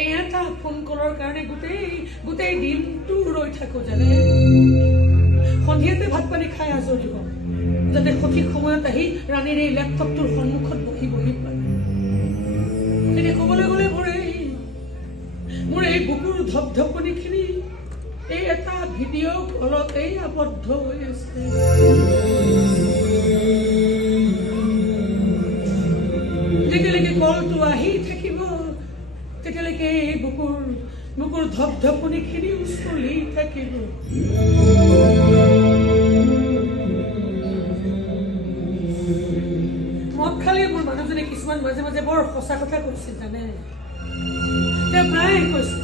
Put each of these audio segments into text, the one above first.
এই এটা ফোন কলৰ কাৰণে গোটেই দিনটো ৰৈ থাকো জানে সন্ধিয়াতে ভাত পানী খাই আজৰি হওঁ যাতে সঠিক সময়ত আহি ৰাণীৰ এই লেপটপটোৰ সন্মুখত বহি পায় এনে ক'বলৈ গ'লে মোৰ এই বুকুৰ ধপধপনিখিনি এই এটা ভিডিঅ' কলতেই আবদ্ধ হৈ আছে যেতিয়ালৈকে কলটো আহি থাকিব তেতিয়ালৈকে এই বুকুৰ ধপধপনিখিনিও চলি থাকিব মদ খালি মোৰ মানুহজনে কিছুমান মাজে মাজে বৰ সঁচা কথা কৈছিল জানে তেওঁ প্ৰায় কৈছে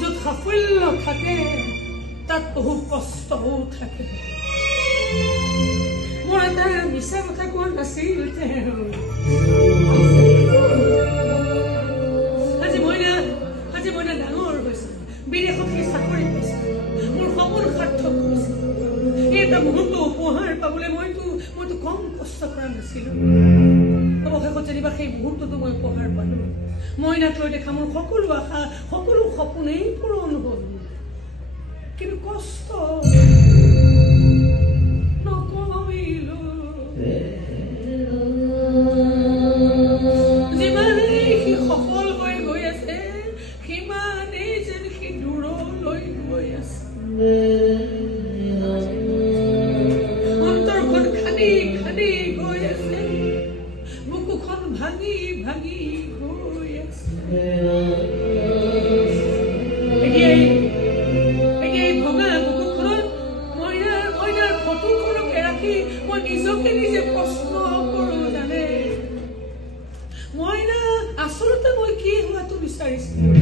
য'ত সাফল্য থাকে তাত বহু কষ্টও থাকে মোৰ এটা মিছা কথা কোৱা নাছিল আজি মইনা ডাঙৰ হৈছে বিদেশত সি চাকৰি পাইছে মোৰ সপোন সাৰ্থক হৈছে এই এটা মুহূৰ্ত উপহাৰ পাবলৈ মইতো কম কষ্ট কৰা নাছিলো অৱশেষত যেনিবা সেই মুহূৰ্তটো মই উপহাৰ পালো মইনাক লৈ দেখা মোৰ সকলো আশা সকলো সপোনেই পূৰণ হ'ল কিন্তু কষ্ট নকমিলো যিমানেই সি সফল হৈ গৈ আছে সিমানেই যেন সি দূৰলৈ গৈ আছে অন্তৰখন খান্দি খান্দি গৈ আছে বুকুখন ভাঙি ভাঙি গৈ আছে এই ভঙা বুকুখনত মইনাৰ ফটোখনকে ৰাখি মই নিজকে নিজে প্ৰশ্ন কৰোঁ জানে মইনা আচলতে মই কি হোৱাটো বিচাৰিছিলো